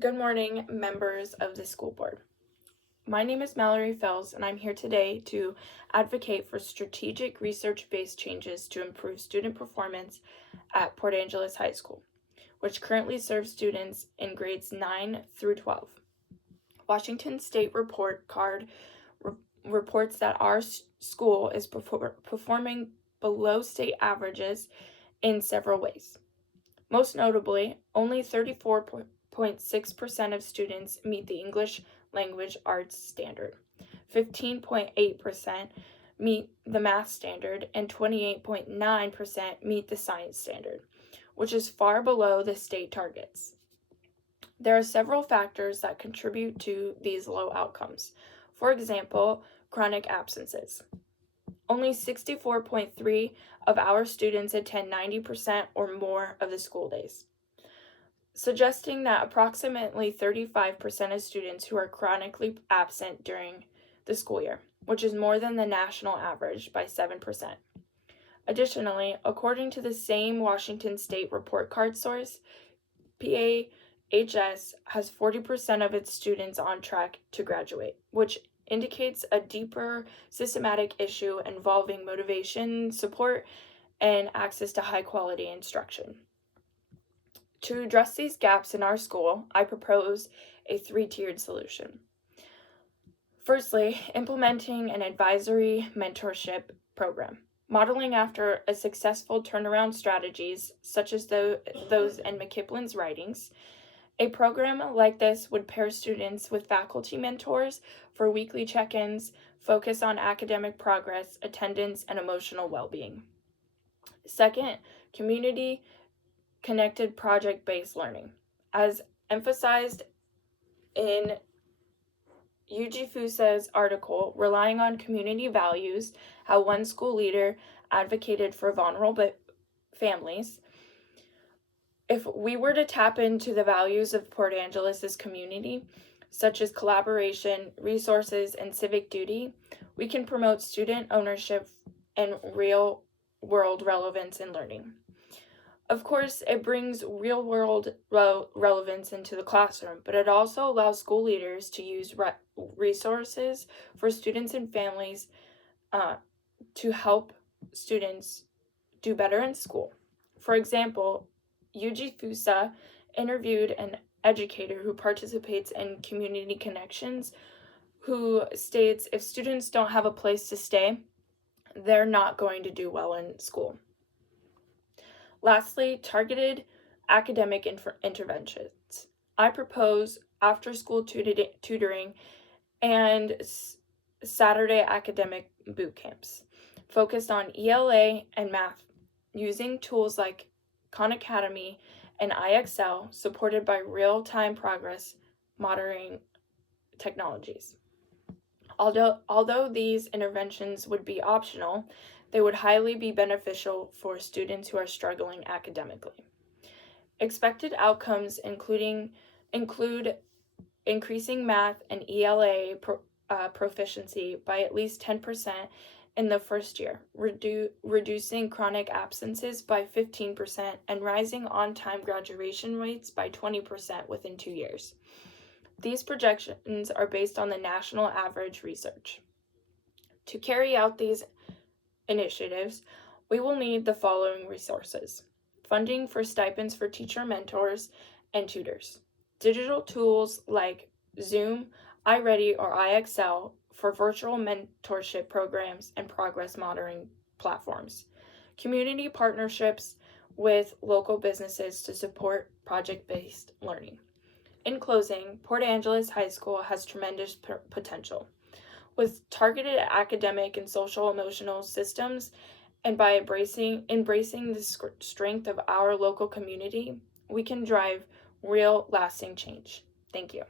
Good morning, members of the school board. My name is Mallory Fells, and I'm here today to advocate for strategic research-based changes to improve student performance at Port Angeles High School, which currently serves students in grades 9 through 12. Washington State Report Card reports that our school is performing below state averages in several ways. Most notably, only 34.6% of students meet the English language arts standard, 15.8% meet the math standard, and 28.9% meet the science standard, which is far below the state targets. There are several factors that contribute to these low outcomes. For example, chronic absences. Only 64.3% of our students attend 90% or more of the school days, suggesting that approximately 35% of students who are chronically absent during the school year, which is more than the national average by 7%. Additionally, according to the same Washington State report card source, PAHS has 40% of its students on track to graduate, which indicates a deeper systematic issue involving motivation, support, and access to high-quality instruction. To address these gaps in our school, I propose a three-tiered solution. Firstly, implementing an advisory mentorship program, modeling after a successful turnaround strategies such as those in McKiplin's writings. A program like this would pair students with faculty mentors for weekly check-ins, focus on academic progress, attendance, and emotional well-being. Second, community-connected project-based learning. As emphasized in Yuji Fusa's article, Relying on Community Values, How One School Leader Advocated for Vulnerable Families, if we were to tap into the values of Port Angeles' community, such as collaboration, resources, and civic duty, we can promote student ownership and real-world relevance in learning. Of course, it brings real-world relevance into the classroom, but it also allows school leaders to use resources for students and families to help students do better in school. For example, Yuji Fusa interviewed an educator who participates in Community Connections, who states if students don't have a place to stay, they're not going to do well in school. Lastly, targeted academic interventions. I propose after-school tutoring and Saturday academic boot camps focused on ELA and math, using tools like Khan Academy and IXL, supported by real-time progress monitoring technologies. Although these interventions would be optional, they would highly be beneficial for students who are struggling academically. Expected outcomes include increasing math and ELA proficiency by at least 10% in the first year, reducing chronic absences by 15%, and rising on-time graduation rates by 20% within 2 years. These projections are based on the national average research. To carry out these initiatives, we will need the following resources: funding for stipends for teacher mentors and tutors, digital tools like Zoom, iReady, or IXL for virtual mentorship programs and progress monitoring platforms, community partnerships with local businesses to support project-based learning. In closing, Port Angeles High School has tremendous potential. With targeted academic and social-emotional systems, and by embracing the strength of our local community, we can drive real lasting change. Thank you.